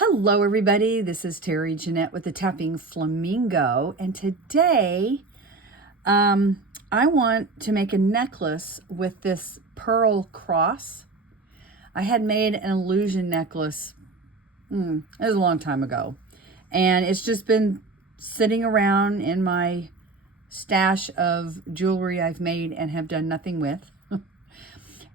Hello everybody, this is Terry Jeanette with the Tapping Flamingo, and today I want to make a necklace with this pearl cross. I had made an illusion necklace, it was a long time ago, and it's just been sitting around in my stash of jewelry I've made and have done nothing with.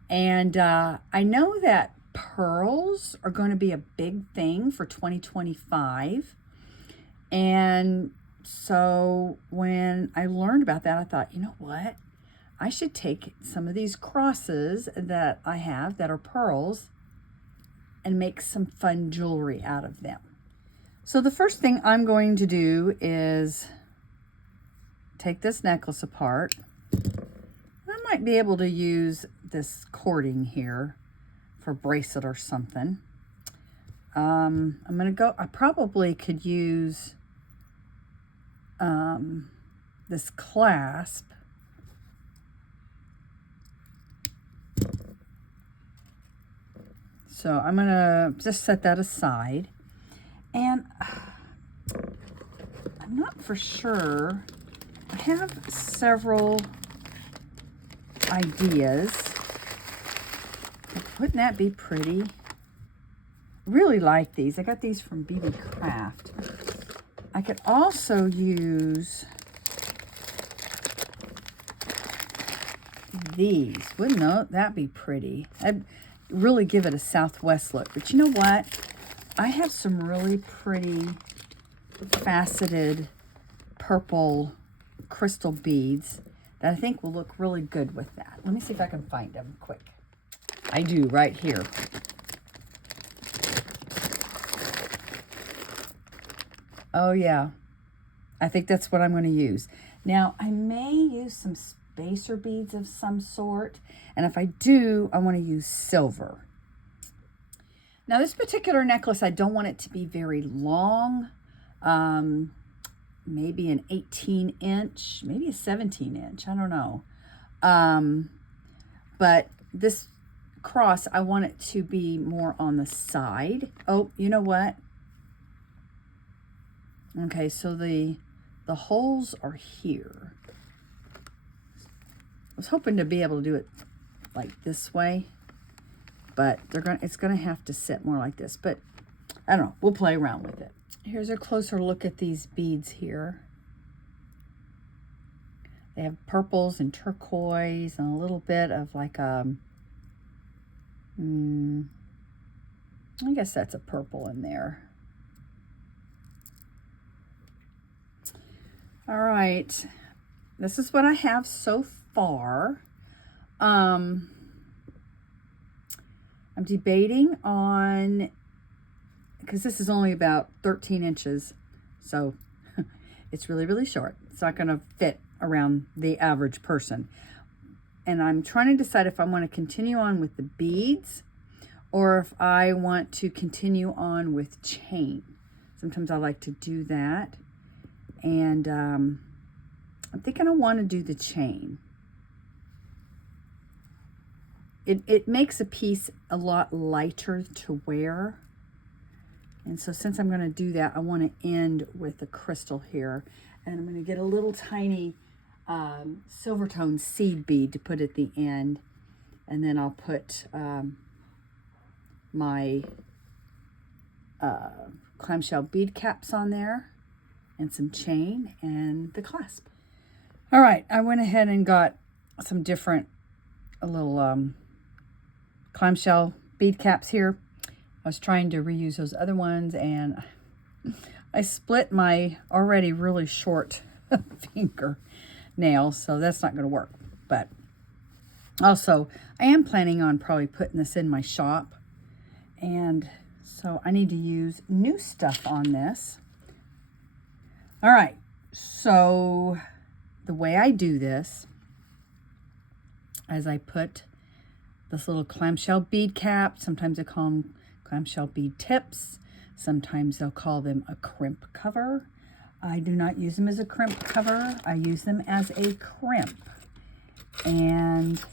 And I know that pearls are going to be a big thing for 2025. And so when I learned about that, I thought, you know what? I should take some of these crosses that I have that are pearls and make some fun jewelry out of them. So the first thing I'm going to do is take this necklace apart. I might be able to use this cording here for a bracelet or something. I'm gonna go, I probably could use this clasp. So I'm gonna just set that aside. And I'm not for sure. I have several ideas. Wouldn't that be pretty? Really like these. I got these from Beading. I could also use these. Wouldn't that be pretty? I'd really give it a Southwest look. But you know what? I have some really pretty faceted purple crystal beads that I think will look really good with that. Let me see if I can find them quick. I do, right here. Oh yeah, I think that's what I'm going to use. Now, I may use some spacer beads of some sort, and if I do, I want to use silver. Now, this particular necklace, I don't want it to be very long. Maybe an 18-inch, maybe a 17-inch, I don't know. But this cross, I want it to be more on the side. Oh, you know what? Okay, so the holes are here. I was hoping to be able to do it like this way, but it's gonna have to sit more like this. But I don't know. We'll play around with it. Here's a closer look at these beads here. They have purples and turquoise and a little bit of like I guess that's a purple in there. All right, this is what I have so far. I'm debating on, because this is only about 13 inches, so it's really, really short. It's not going to fit around the average person. And I'm trying to decide if I want to continue on with the beads or if I want to continue on with chain. Sometimes I like to do that. And I'm thinking I want to do the chain. It makes a piece a lot lighter to wear. And so since I'm going to do that, I want to end with a crystal here. And I'm going to get a little tiny silver tone seed bead to put at the end, and then I'll put my clamshell bead caps on there and some chain and the clasp. All right, I went ahead and got some different little clamshell bead caps here. I was trying to reuse those other ones, and I split my already really short finger nails, so that's not going to work. But also, I am planning on probably putting this in my shop, and so I need to use new stuff on this. All right, so the way I do this is I put this little clamshell bead cap. Sometimes I call them clamshell bead tips. Sometimes they'll call them a crimp cover. I do not use them as a crimp cover. I use them as a crimp. And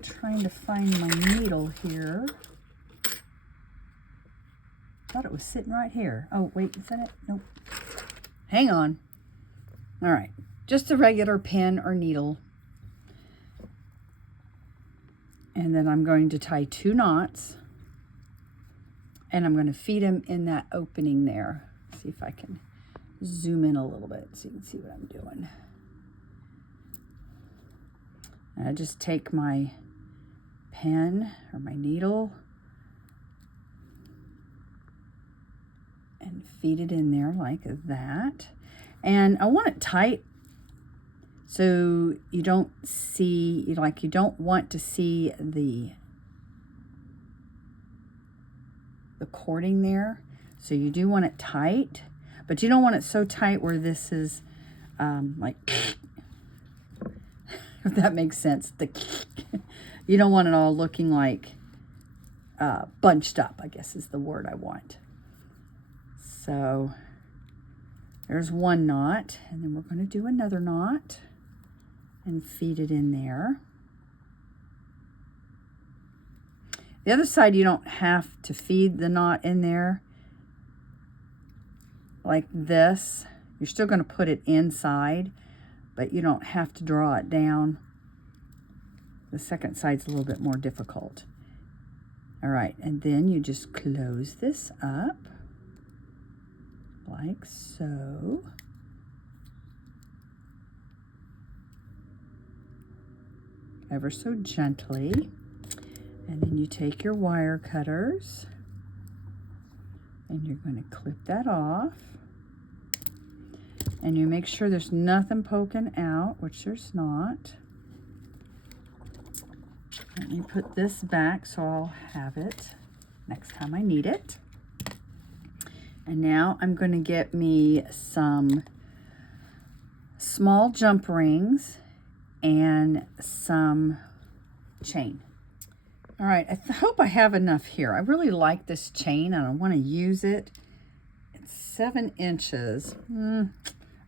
trying to find my needle here. thought it was sitting right here. Oh, wait, is that it? Nope. Hang on. All right, just a regular pin or needle. And then I'm going to tie 2 knots. And I'm going to feed them in that opening there. See if I can zoom in a little bit so you can see what I'm doing. And I just take my pen or my needle and feed it in there like that. And I want it tight so you don't see, you don't want to see the cording there. So you do want it tight, but you don't want it so tight where this is like, if that makes sense. You don't want it all looking like bunched up, I guess is the word I want. So there's 1 knot, and then we're going to do another knot and feed it in there. The other side, you don't have to feed the knot in there like this. You're still going to put it inside, but you don't have to draw it down. The second side's a little bit more difficult. All right, and then you just close this up like so. Ever so gently. And then you take your wire cutters and you're going to clip that off. And you make sure there's nothing poking out, which there's not. Let me put this back so I'll have it next time I need it. And now I'm going to get me some small jump rings and some chain. All right, I hope I have enough here. I really like this chain and I want to use it. It's 7 inches.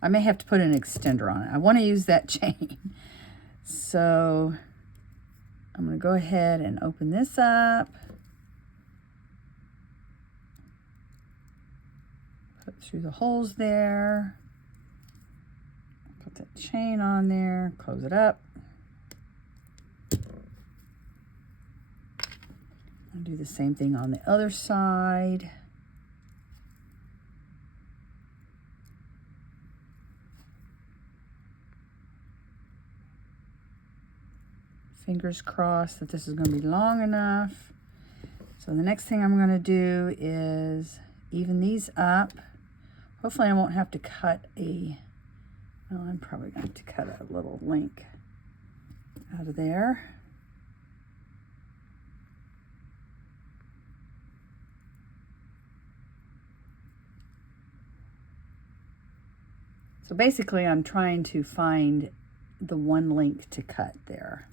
I may have to put an extender on it. I want to use that chain. So I'm going to go ahead and open this up. Put through the holes there. Put that chain on there. Close it up. I'll do the same thing on the other side. Fingers crossed that this is going to be long enough. So the next thing I'm going to do is even these up. Hopefully I won't have to cut well, I'm probably going to cut a little link out of there. So basically I'm trying to find the one link to cut there.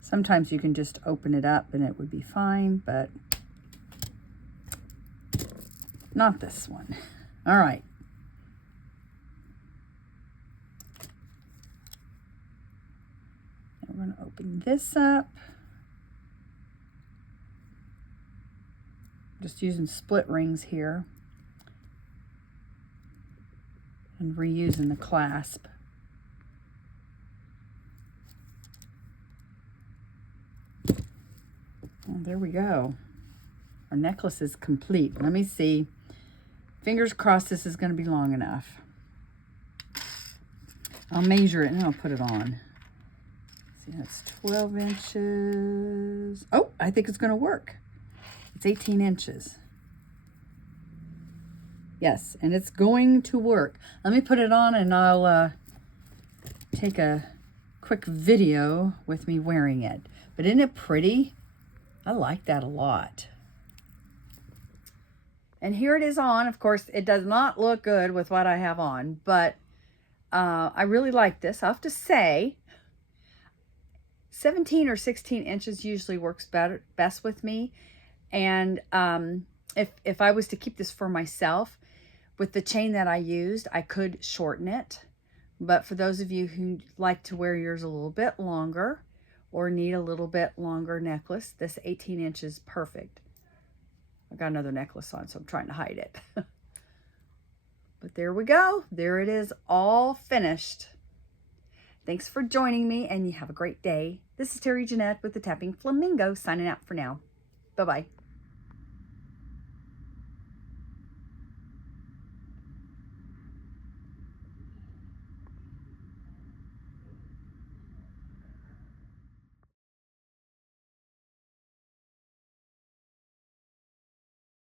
Sometimes you can just open it up and it would be fine, but not this one. All right. And we're going to open this up. Just using split rings here and reusing the clasp. Well, there we go. Our necklace is complete. Let me see. Fingers crossed this is going to be long enough. I'll measure it and I'll put it on. See, that's 12 inches. Oh, I think it's going to work. It's 18 inches. Yes, and it's going to work. Let me put it on and I'll take a quick video with me wearing it. But isn't it pretty? I like that a lot. And here it is on. Of course, it does not look good with what I have on, but I really like this. I have to say, 17 or 16 inches usually works best with me. And if I was to keep this for myself, with the chain that I used, I could shorten it. But for those of you who like to wear yours a little bit longer, or need a little bit longer necklace, this 18 inches is perfect. I got another necklace on, so I'm trying to hide it. But there we go. There it is, all finished. Thanks for joining me, and you have a great day. This is Terry Jeanette with the Tapping Flamingo, signing out for now. Bye-bye.